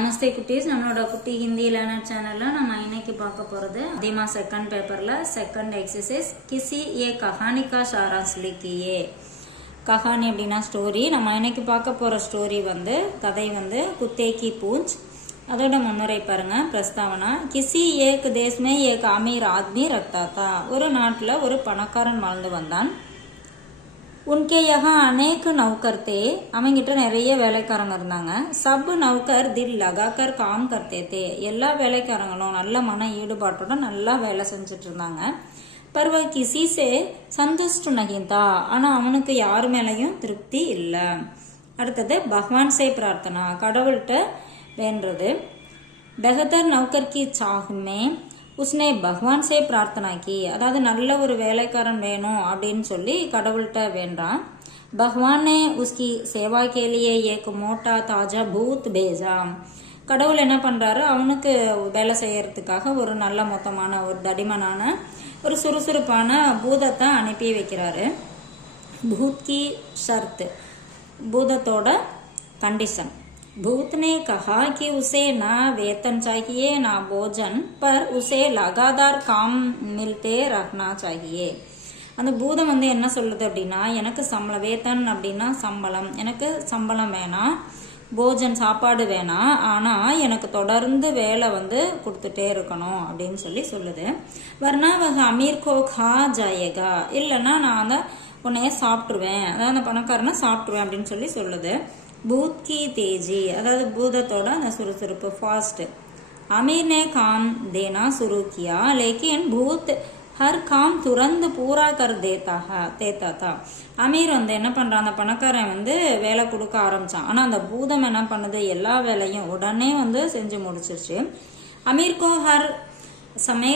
நமஸ்தே குட்டீஸ், நம்மளோட குட்டி ஹிந்தி லேர்னர் சேனல்ல நம்ம இன்னைக்கு பார்க்க போறது அதிமா செகண்ட் பேப்பர்ல செகண்ட் எக்ஸசைஸ் கிசி ஏ கஹானி கா சாராம்ஷ் லிக்கியே. கஹானி அப்படின்னா ஸ்டோரி. நம்ம இன்னைக்கு பார்க்க போற ஸ்டோரி கதை குத்தே கி பூஞ்ச். அதோட முன்னுரை பாருங்க. பிரஸ்தாவனா. கிசி ஏக் தேஸ்மே ஏக் அமீர் ஆத்மி ரக்தா தா. ஒரு நாட்டுல ஒரு பணக்காரன் வாழ்ந்து வந்தான். उनके यहाँ अनेक नौकर थे. அவங்கிட்ட நிறைய வேலைக்காரங்க இருந்தாங்க. சப் நௌக்கர் தில் லகாக்கர் காம் கர்த்தே தே. எல்லா வேலைக்காரங்களும் நல்ல மன ஈடுபாட்டோட நல்லா வேலை செஞ்சுட்டு இருந்தாங்க. பர்வ கிசி சே சந்துஷ்ட் நஹி தா. ஆனா அவனுக்கு யாரு மேலையும் திருப்தி இல்லை. அடுத்தது பகவான் சே பிரார்த்தனா, கடவுள்கிட்ட வேண்டது. பெஹதர் நௌக்கர் கி சாஹ்மே உஸ்னே பகவான் சே பிரார்த்தனா கி. அதாவது நல்ல ஒரு வேலைக்காரன் வேணும் அப்படின்னு சொல்லி கடவுள்கிட்ட வேண்டான். பகவானே உஸ்கி சேவா கேலியே ஏக் மோட்டா தாஜா பூத் பேஜா. கடவுள் என்ன பண்றாரு, அவனுக்கு வேலை செய்யறதுக்காக ஒரு நல்ல மொத்தமான ஒரு தடிமனான ஒரு சுறுசுறுப்பான பூதத்தை அனுப்பி வைக்கிறாரு. பூத் கி ஷர்த், பூதத்தோட கண்டிஷன். भूत ने कहा कि उसे ना वेतन चाहिए ना भोजन, पर उसे लगातार काम मिलते रहना चाहिए. அந்த பூதம் என்ன சொல்லுது அப்படின்னா, எனக்கு சம்பளம், வேத்தன் அப்படின்னா சம்பளம், எனக்கு சம்பளம் வேணாம், போஜன் சாப்பாடு வேணாம், ஆனா எனக்கு தொடர்ந்து வேலை கொடுத்துட்டே இருக்கணும் அப்படின்னு சொல்லுது. வர்ணா வக அமீர் கோ கா ஜாயேகா, இல்லைன்னா நான் உன்னைய சாப்பிட்டுருவேன், அதாவது அந்த பணக்காரனை சாப்பிட்டுருவேன் அப்படின்னு சொல்லுது. பூத் கி தேஜி, அதாவது பூதத்தோட அந்த சுறுசுறுப்பு, ஃபாஸ்ட். அமீர் நே காம் தேனா சுரு கியா, லேக்கின் பூத் ஹர் காம் துரந்து பூரா கர் தேத்தா தா. அமீர் என்ன பண்றான், அந்த பணக்காரன் வேலை கொடுக்க ஆரம்பிச்சான். ஆனா அந்த பூதம் என்ன பண்ணுது, எல்லா வேலையும் உடனே செஞ்சு முடிச்சிருச்சு. அமீர் கோ ஹர் சமய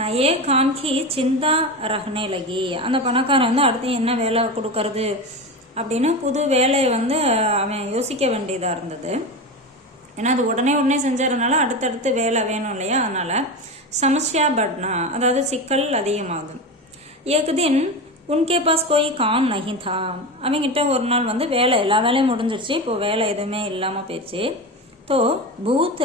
நயே காம் கி சிந்தா ரஹ்னே லகி. அந்த பணக்காரன் அடுத்து என்ன வேலை கொடுக்கறது அப்படின்னு புது வேலையை அவன் யோசிக்க வேண்டியதா இருந்தது. ஏன்னா அது உடனே செஞ்சதுனால அடுத்தடுத்து வேலை வேணும் இல்லையா, அதனால சமஸ்யா பட்னா, அதாவது சிக்கல் அதிகமாகும். ஏகதின் உன்கே பாஸ் கோய் காம் நஹி தா. அவங்கிட்ட ஒரு நாள் வேலை, எல்லா வேலையும் முடிஞ்சிருச்சு, இப்போ வேலை எதுவுமே இல்லாம போயிடுச்சு. தோ பூத்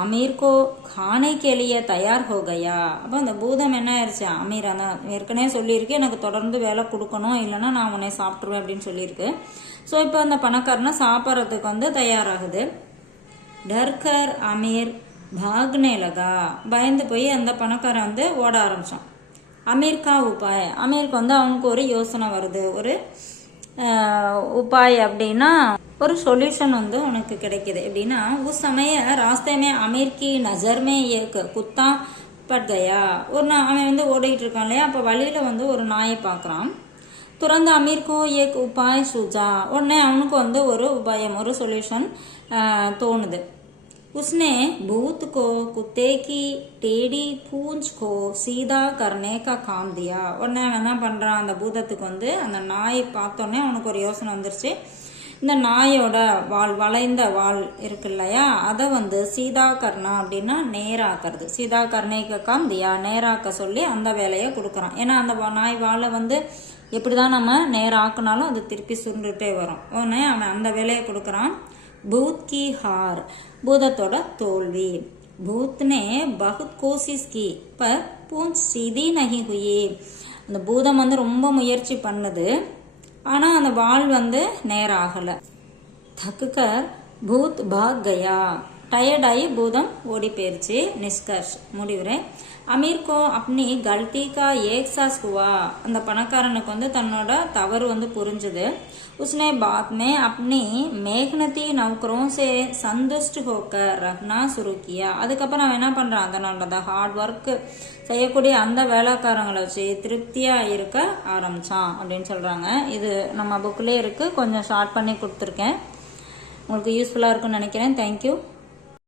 அமீர் கோ கானே கேலிய தயார் ஹோ கயா. அப்போ அந்த பூதம் என்ன ஆயிடுச்சு, அமீர் ஏற்கனவே சொல்லியிருக்கு எனக்கு தொடர்ந்து வேலை கொடுக்கணும், இல்லைன்னா நான் உன்னை சாப்பிட்டுருவேன் அப்படின்னு சொல்லியிருக்கு. ஸோ இப்போ அந்த பணக்காரனை சாப்பிட்றதுக்கு தயாராகுது. டர்கர் அமீர் பாக்னே லகா. பயந்து போய் அந்த பணக்காரன் ஓட ஆரம்பிச்சான். அமீர்கா உபாய், அமீருக்கு அவனுக்கு ஒரு யோசனை வருது, ஒரு உபாய் அப்படின்னா ஒரு சொல்யூஷன் உனக்கு கிடைக்குது. எப்படின்னா, உஸ் சமய ராஸ்தேமே அமீர் கி நஜர் மே ஏக் குத்தா பட் கயா. ஒரு அவன் ஓடிட்டு இருக்கான் இல்லையா, அப்போ வழியில ஒரு நாயை பார்க்குறான். துறந்த அமீருக்கும் ஏக் உபாய் சுஜா. உடனே அவனுக்கு ஒரு உபாயம், ஒரு சொல்யூஷன் தோணுது. उसने भूत को कुत्ते की टेढ़ी पूंछ को सीधा करने का काम दिया. உடனே அவன் என்ன பண்றான், அந்த பூதத்துக்கு அந்த நாயை பார்த்தோன்னே அவனுக்கு ஒரு யோசனை வந்துருச்சு. இந்த நாயோட வால், வளைந்த வால் இருக்கு இல்லையா, அதை சீதா கர்ணா அப்படின்னா நேராக்கிறது. சீதா கர்ணேக்க காம் தியா, நேராக்க சொல்லி அந்த வேலையை கொடுக்குறான். ஏன்னா அந்த நாய் வாழை எப்படிதான் நம்ம நேராக்குனாலும் அது திருப்பி சுருண்டுட்டே வரும். உடனே அவன் அந்த வேலையை கொடுக்குறான். பூத் கி ஹார், பூதத்தோட தோல்வி. பூத் நே பகுத் கோசிஸ் கி பர் பூஞ்ச் சீதி நஹி ஹுயி. அந்த பூதம் ரொம்ப முயற்சி பண்ணுது, ஆனா அந்த வால் நேராகல. தக்குக்கர் பூத் பாக் கயா. டயர்டாயி பூதம் ஓடி போயிருச்சு. நிஷ்கர்ஷ், முடிவுரை. அமீர் கோ அப்னி கல்தி கா ஏக் சாஸ் ஹுவா. அந்த பணக்காரனுக்கு தன்னோட தவறு புரிஞ்சுது. उसने बाद में अपनी मेहनती नौकरों से संतुष्ट होकर रखना शुरू किया. அதுக்கப்புறம் அவன் என்ன பண்றான், அதனோட ஹார்ட் ஒர்க் செய்யக்கூடிய அந்த வேலைக்காரங்களை வச்சு திருப்தியா இருக்க ஆரம்பிச்சான் அப்படின்னு சொல்றாங்க. இது நம்ம புக்லேயே இருக்கு, கொஞ்சம் ஷார்ட் பண்ணி கொடுத்துருக்கேன், உங்களுக்கு யூஸ்ஃபுல்லா இருக்குன்னு நினைக்கிறேன். தேங்க்யூ.